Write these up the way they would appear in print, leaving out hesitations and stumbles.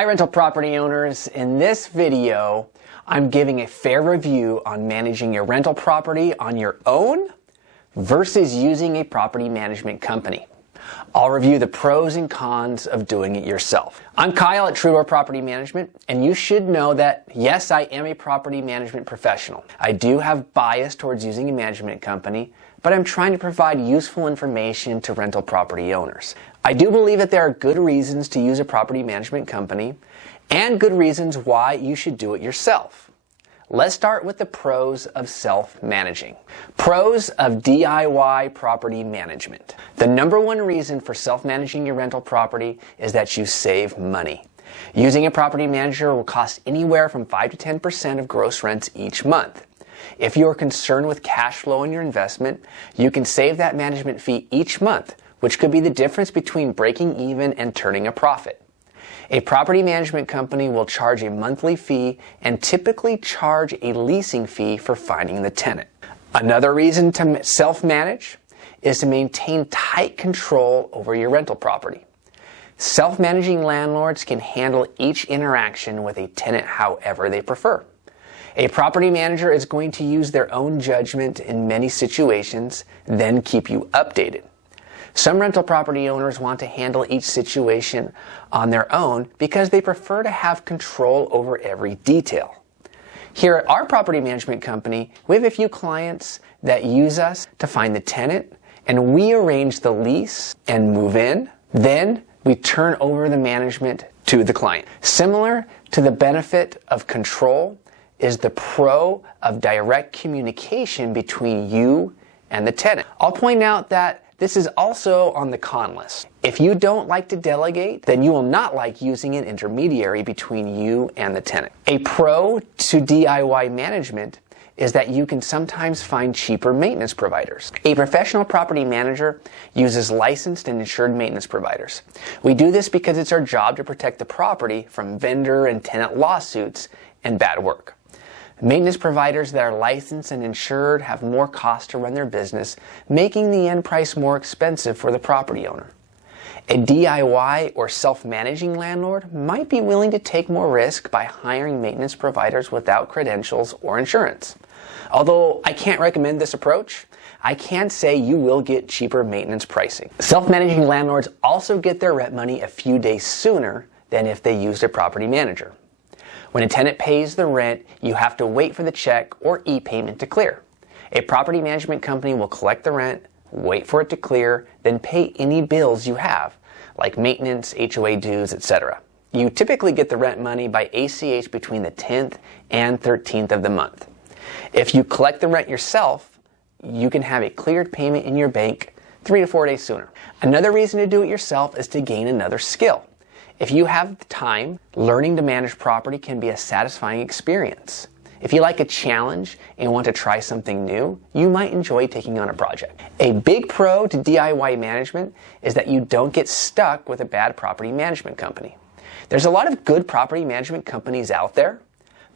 Hi rental property owners, in this video I'm giving a fair review on managing your rental property on your own versus using a property management company. I'll review the pros and cons of doing it yourself. I'm Kyle at True Door Property Management, and you should know that yes, I am a property management professional. I do have bias towards using a management company, but I'm trying to provide useful information to rental property owners. I do believe that there are good reasons to use a property management company and good reasons why you should do it yourself. Let's start with the pros of self-managing. Pros of DIY property management. The number one reason for self-managing your rental property is that you save money. Using a property manager will cost anywhere from 5 to 10% of gross rents each month. If you are concerned with cash flow in your investment, you can save that management fee each month, which could be the difference between breaking even and turning a profit. A property management company will charge a monthly fee and typically charge a leasing fee for finding the tenant. Another reason to self-manage is to maintain tight control over your rental property. Self-managing landlords can handle each interaction with a tenant however they prefer. A property manager is going to use their own judgment in many situations, then keep you updated. Some rental property owners want to handle each situation on their own because they prefer to have control over every detail. Here at our property management company, we have a few clients that use us to find the tenant, and we arrange the lease and move in. Then we turn over the management to the client. Similar to the benefit of control is the pro of direct communication between you and the tenant. I'll point out that this is also on the con list. If you don't like to delegate, then you will not like using an intermediary between you and the tenant. A pro to DIY management is that you can sometimes find cheaper maintenance providers. A professional property manager uses licensed and insured maintenance providers. We do this because it's our job to protect the property from vendor and tenant lawsuits and bad work. Maintenance providers that are licensed and insured have more cost to run their business, making the end price more expensive for the property owner. A DIY or self-managing landlord might be willing to take more risk by hiring maintenance providers without credentials or insurance. Although I can't recommend this approach, I can say you will get cheaper maintenance pricing. Self-managing landlords also get their rent money a few days sooner than if they used a property manager. When a tenant pays the rent, you have to wait for the check or e-payment to clear. A property management company will collect the rent, wait for it to clear, then pay any bills you have, like maintenance, HOA dues, etc. You typically get the rent money by ACH between the 10th and 13th of the month. If you collect the rent yourself, you can have a cleared payment in your bank 3 to 4 days sooner. Another reason to do it yourself is to gain another skill. If you have the time, learning to manage property can be a satisfying experience. If you like a challenge and want to try something new, you might enjoy taking on a project. A big pro to DIY management is that you don't get stuck with a bad property management company. There's a lot of good property management companies out there,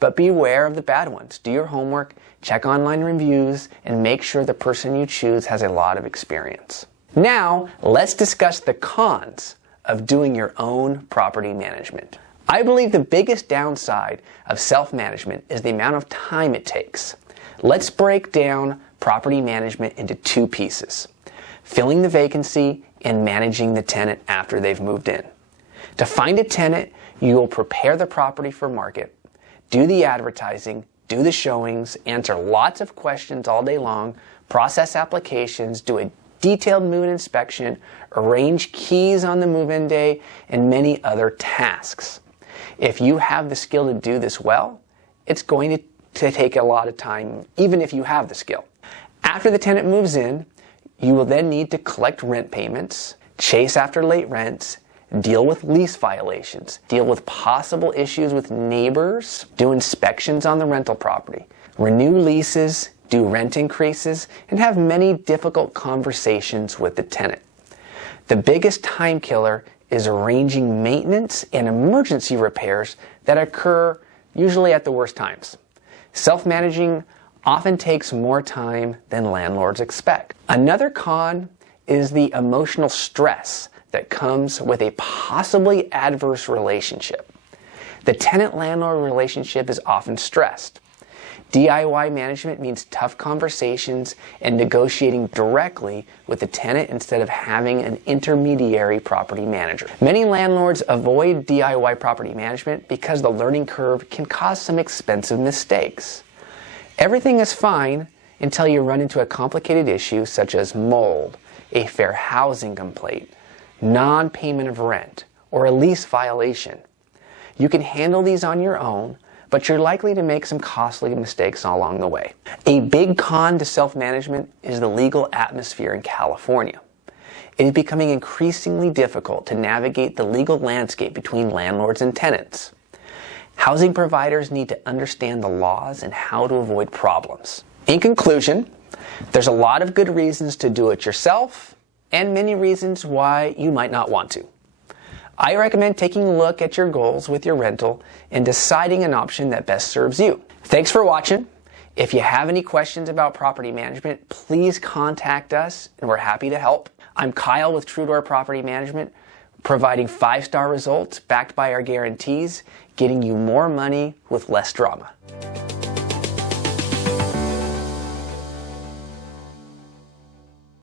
but beware of the bad ones. Do your homework, check online reviews, and make sure the person you choose has a lot of experience. Now, let's discuss the cons of doing your own property management. I believe the biggest downside of self-management is the amount of time it takes. Let's break down property management into two pieces: filling the vacancy and managing the tenant after they've moved in. To find a tenant, you will prepare the property for market, do the advertising, do the showings, answer lots of questions all day long, process applications, do a detailed move-in inspection, arrange keys on the move-in day, and many other tasks. If you have the skill to do this well, it's going to take a lot of time, even if you have the skill. After the tenant moves in, you will then need to collect rent payments, chase after late rents, deal with lease violations, deal with possible issues with neighbors, do inspections on the rental property, renew leases, do rent increases, and have many difficult conversations with the tenant. The biggest time killer is arranging maintenance and emergency repairs that occur usually at the worst times. Self-managing often takes more time than landlords expect. Another con is the emotional stress that comes with a possibly adverse relationship. The tenant-landlord relationship is often stressed. DIY management means tough conversations and negotiating directly with the tenant instead of having an intermediary property manager. Many landlords avoid DIY property management because the learning curve can cause some expensive mistakes. Everything is fine until you run into a complicated issue such as mold, a fair housing complaint, non-payment of rent, or a lease violation. You can handle these on your own, but you're likely to make some costly mistakes along the way. A big con to self-management is the legal atmosphere in California. It is becoming increasingly difficult to navigate the legal landscape between landlords and tenants. Housing providers need to understand the laws and how to avoid problems. In conclusion, there's a lot of good reasons to do it yourself and many reasons why you might not want to. I recommend taking a look at your goals with your rental and deciding an option that best serves you. Thanks for watching. If you have any questions about property management, please contact us and we're happy to help. I'm Kyle with True Door Property Management, providing 5-star results backed by our guarantees, getting you more money with less drama.